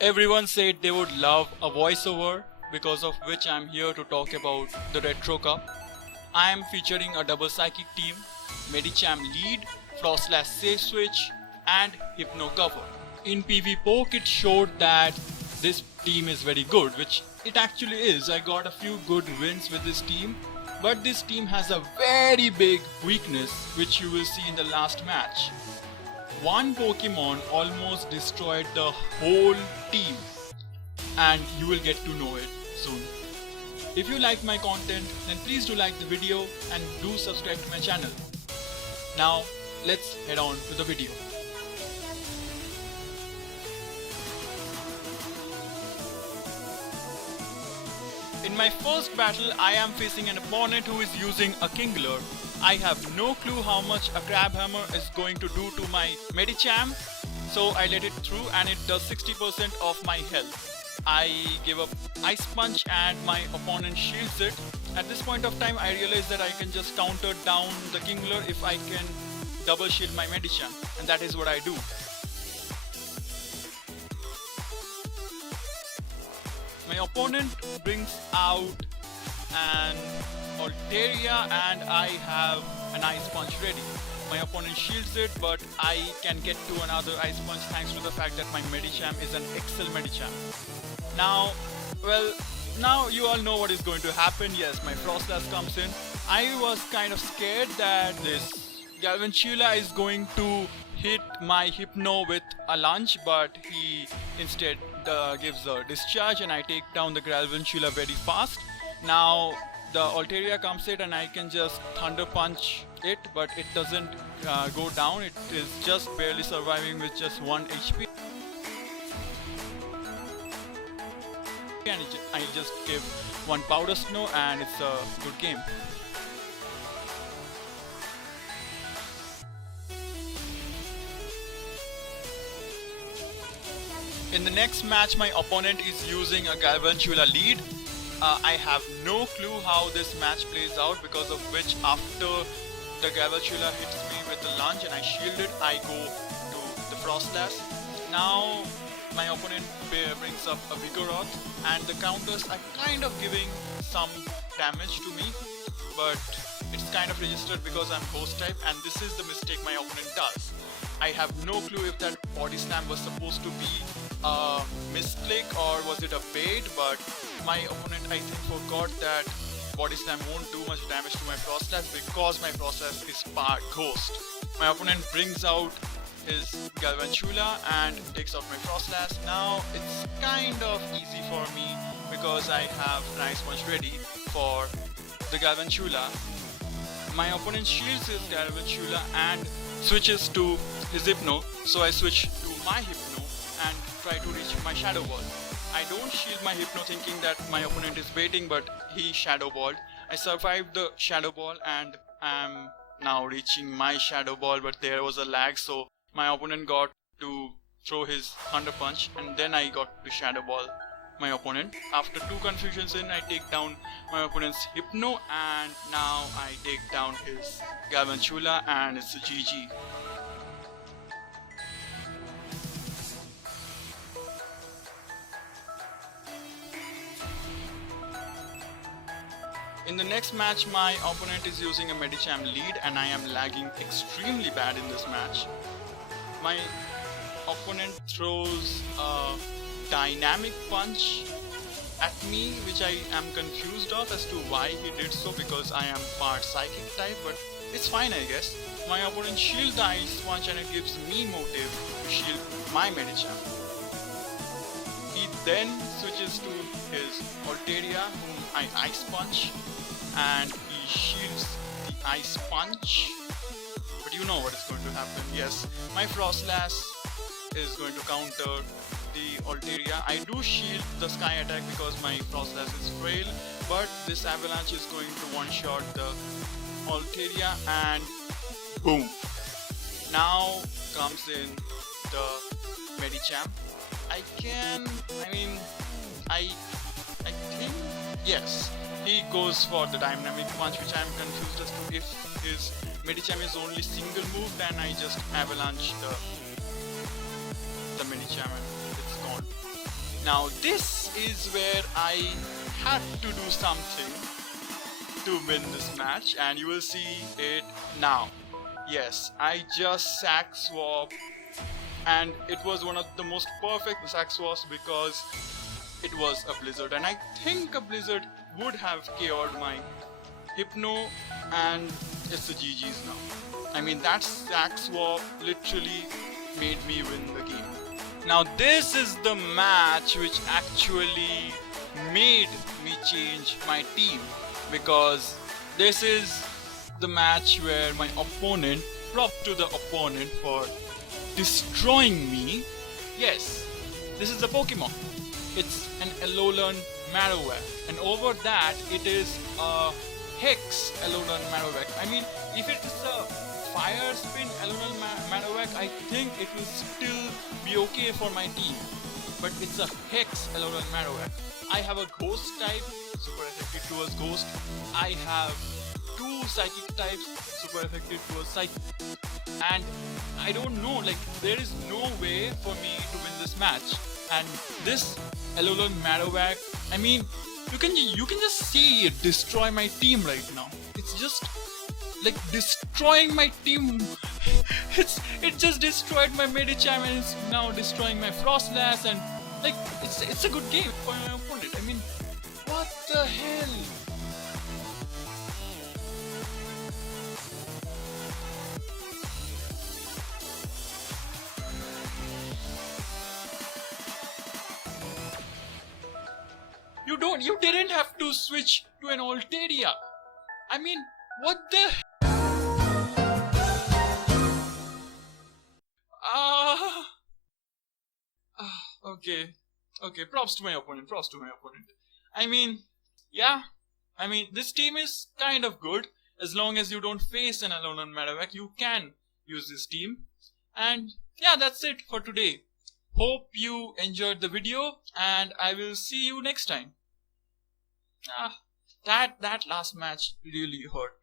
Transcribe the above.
Everyone said they would love a voiceover, because of which I'm here to talk about the Retro Cup. I am featuring a double psychic team, Medicham lead, Frostlass safe switch, and Hypno cover. In PV Poke it showed that this team is very good, which it actually is. I got a few good wins with this team, but this team has a very big weakness which you will see in the last match. One Pokemon almost destroyed the whole team, and you will get to know it soon. If you like my content, then please do like the video and do subscribe to my channel. Now let's head on to the video. In my first battle, I am facing an opponent who is using a Kingler. I have no clue how much a Crab Hammer is going to do to my Medicham, so I let it through and it does 60% of my health. I give up Ice Punch and my opponent shields it. At this point of time, I realize that I can just counter down the Kingler if I can double shield my Medicham, and that is what I do. My opponent brings out an Altaria and I have an Ice Punch ready. My opponent shields it, but I can get to another Ice Punch thanks to the fact that my Medicham is an Excel Medicham. Now you all know what is going to happen. Yes, my Frostlass comes in. I was kind of scared that this Galvantula is going to hit my Hypno with a lunge, but he instead gives a discharge and I take down the Galvantula very fast. Now the Altaria comes in and I can just Thunder Punch it, but it doesn't go down. It is just barely surviving with just 1 HP. And I just give one Powder Snow and it's a good game. In the next match, my opponent is using a Galvantula lead. I have no clue how this match plays out, because of which after the Galvantula hits me with the lunge and I shield it, I go to the Frostlass. Now my opponent brings up a Vigoroth and the counters are kind of giving some damage to me, but it's kind of registered because I'm Ghost type, and this is the mistake my opponent does. I have no clue if that Body Slam was supposed to be a misclick or was it a bait, but my opponent I think forgot that Body Slam won't do much damage to my Frostlass because my Frostlass is part Ghost. My opponent brings out his Galvantula and takes out my Frostlass. Now it's kind of easy for me because I have an Ice Punch ready for the Galvantula. My opponent shields his Galvantula and switches to his Hypno, so I switch to my Hypno and try to reach my Shadow Ball. I don't shield my Hypno thinking that my opponent is baiting, but he Shadow Balled. I survived the Shadow Ball and am now reaching my Shadow Ball, but there was a lag, so my opponent got to throw his Thunder Punch and then I got to Shadow Ball my opponent. After 2 confusions in, I take down my opponent's Hypno and now I take down his Galvantula and it's a GG. In the next match, my opponent is using a Medicham lead and I am lagging extremely bad in this match. My opponent throws a Dynamic Punch at me, which I am confused of as to why he did so, because I am part Psychic type, but it's fine I guess. My opponent shields the Ice Punch and it gives me motive to shield my Medicham. He then switches to his Altaria, whom I Ice Punch, and he shields the Ice Punch. But you know what is going to happen. Yes, my Frostlass is going to counter the Altaria. I do shield the Sky attack because my Frostlass is frail, but this Avalanche is going to one-shot the Altaria and boom. Now comes in the Medicham. I think, yes, he goes for the Dynamic Punch, which I am confused as to if his Medicham is only single move, then I just avalanche the Medicham and it's gone. Now this is where I had to do something to win this match, and you will see it now. Yes, I just sack swap, and it was one of the most perfect sack swaps because it was a blizzard, and I think a blizzard would have KO'd my Hypno, and it's the GG's now. I mean, that sack swap literally made me win the game. Now this is the match which actually made me change my team, because this is the match where my opponent, prop to the opponent for destroying me. Yes, this is the Pokemon. It's an Alolan Marowak, and over that it is a Hex Alolan Marowak. I mean, if it is a Fire Spin Alolan Marowak, I think it will still be okay for my team. But it's a Hex Alolan Marowak. I have a Ghost type, super effective towards Ghost. I have 2 Psychic types, super effective towards Psychic. And I don't know, like, there is no way for me to win this match. And this Alolan Marowak, I mean, you can just see it destroy my team right now. It's just like destroying my team. It just destroyed my Medicham, and it's now destroying my Frostlass, and like it's a good game for my opponent. I mean, what the hell? You didn't have to switch to an Altaria. I mean, what the? Okay, props to my opponent, I mean, yeah, I mean, this team is kind of good. As long as you don't face an Alolan Marowak, you can use this team. And yeah, that's it for today. Hope you enjoyed the video, and I will see you next time. That last match really hurt.